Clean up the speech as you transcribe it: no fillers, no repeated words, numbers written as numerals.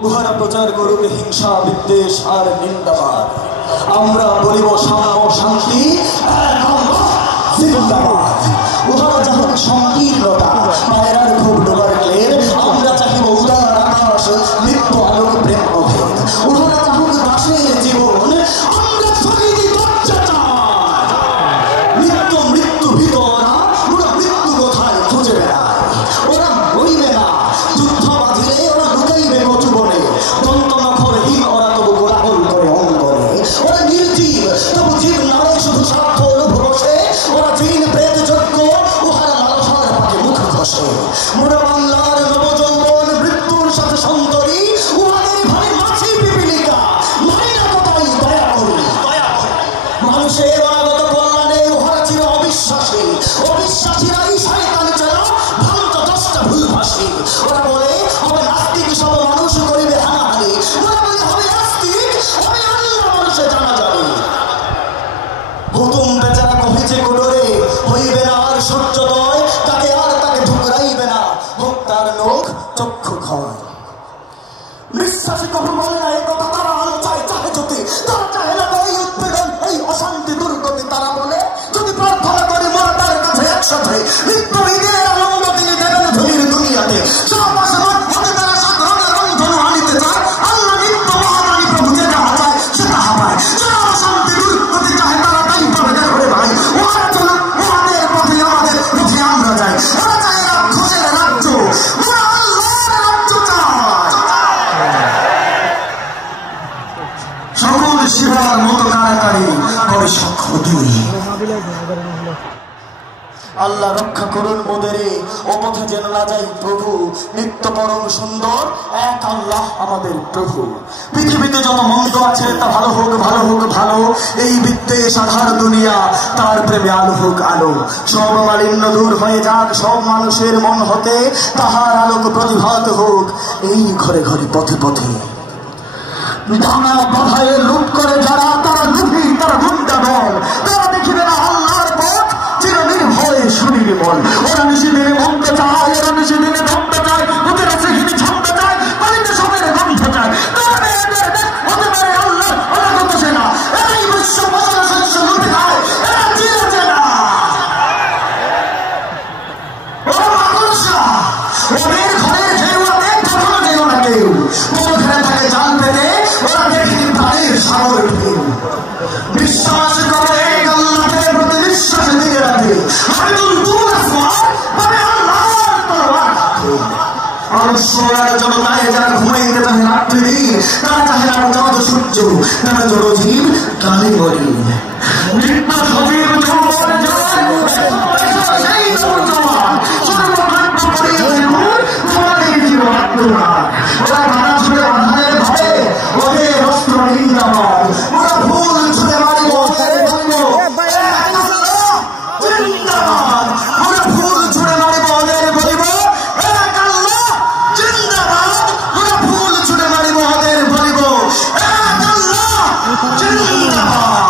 উহারা প্রচার করুক হিংসা বিদ্বেষ আর নিন্দাবাদ। আমরা বলিব সাম্য শান্তি জিন্দাবাদ। উহারা যখন সংকীর্ণতা পায়রার খুব ডোবার ক্লের, আমরা চাহিব উদার আকাশ নিত্য আলোক প্রেম অভেদ। উহারা চাহুক দাসের জীবন, আমরা শহীদি লজ্জা চাই। নিত্য মৃত্যু ভিতরা ওরা মৃত্যু কোথায় খুঁজে বেড়ায়। ওরা মরিবে না, যুদ্ধ বাঁধিলে ওরা লুকাইবে কচুবনে। দন্তনখরহীন ওরা তবু গোলাহল করে অঙ্গনে। ওরা নির্জীব তবু জীব নাড়ে শুধু স্বার্থ লোভ বসে। ওরা জিন প্রেত যোগ্য, উহারা লালসার পাকে মুখ ঘষে। মোরা বাংলার নবযৌবন মৃত্যুর সাথে সন্তরী, উহাদের ঘরে মাছি পিপিলিকা। মারি না কথাই দয়া করি, মানুষের আগত কল্যাণে উহারা ছিল অবিশ্বাসী। অবিশ্বাসীরাই শয়তান চেলা ভ্রান্ত দশটা ভুলভাসী। ওরা বলে হবে নাস্তিক সব মানুষ করিবে হানাহানি। ওরা বলে হবে নাস্তিক হবে আল্লাহ মানুষে জানা যাবে। হুতুম বেচারা কহিছে কোডরে, হইবে না আর সূর্যোদয়। তাকে ঠুকরাইবে না, হোক তার নখ চক্ষু ক্ষয়। বিশ্বাসী কখনো বলে না এই কথা, তারা আলো চায় চাহে যদি। তারা চাহে না এই উৎপীড়ন এই অশান্তি দুর্গতি। তারা বলে যদি প্রার্থনা করি মোরা তার কাছে একসাথে, নিত্য ঈদের আনন্দ তিনি দেবেন ধনীর দুনিয়াতে। সব আসমান হতে তারা সাধারণের রন্ধন আনিতে চায়। আল্লাহ নিত্য মহামারী প্রভু যে যাহা চায় সে তাহা পায়। যারা অশান্তি দুর্গতি চাহে তারা তাই পাবে না করে ভাই। ওরা চলুক ওদের পথে, আমাদের পথে আমরা যাই। ওরা চায় রাক্ষসের রাজ্য, ওরা আল্লাহর রাজ্য চায়। সকল শিবার মতো কারাকারি করে সক্ষ দুই। আল্লাহ রক্ষা করুন মোদেরে, ও পথে যেন না যাই প্রভু। নিত্য পরম সুন্দর এক আল্লাহ আমাদের প্রভু। পৃথিবীতে যত মন্দ আছে তা ভালো হোক ভালো হোক ভালো। এই বিদ্বেষ আধার দুনিয়া, তার প্রেমে আলো হোক আলো। সব মালিন্য দূর হয়ে যাক সব মানুষের মন হতে, তাহার আলোক প্রতিভাত হোক এই ঘরে ঘরে পথে পথে। ডানা বাধায় লুট করে যারা, তারা লুভি তারা গুন্ডা দল। তারা দেখিবে না আল্লাহর পথ চির নির্ভয়ে সুনির্মল। ওরা নিশিদিনে মন্দ চায়, ওরা নিশিদিনে ধন্দ চায়, ওদের সেখানে ছন্দ চায়, পানিতে সবের গন্ধ চায়। হতে পারে আল্লাহ ওরা কত সেনা, এই বিশ্ব শস্য লুটে খায়, এরা চিরচে না। ওরা মাকড়সা, ওদের ঘরে কেউ আছে কখনো যেন না কেউ। কোথায় থাকে জাল পেতে, ওরা দেখি প্রাণীর সাগর ঢেউ। বিশ্বাস করে আল্লাহকে প্রতি বিশ্বাস দিয়ে রাখে। আবেদন দূর আসবার তবে আল্লাহর তরবার রাখে। আলস্যরা জনতায় যারা ঘুমাইতে চাহে রাত্রি দিন, তারা চাহে না চাঁদ সূর্য, তারা জড়জীব কালে মরি। নিত্য সজীব যৌবন সেই নৌজওয়ান সর্বকাণ্ড করিয়াছে দূর, তোমাদের জীবন আত্মনাথ। ওরা ভাড়া ছুড়ে বাঁধানের ঘরে, ওদের অস্ত্র নিন্দাবাদ। ওরা ফুল ছুড়ে মারি ওদের বলব জিন্দাবাদ। ওরা ফুল ছুড়ে মারিব ওদের বলিব এক আল্লাহ জিন্দাবাদ। ওরা ফুল ছুড়ে মারিব ওদের বলিব এক আল্লাহ জিন্দাবাদ।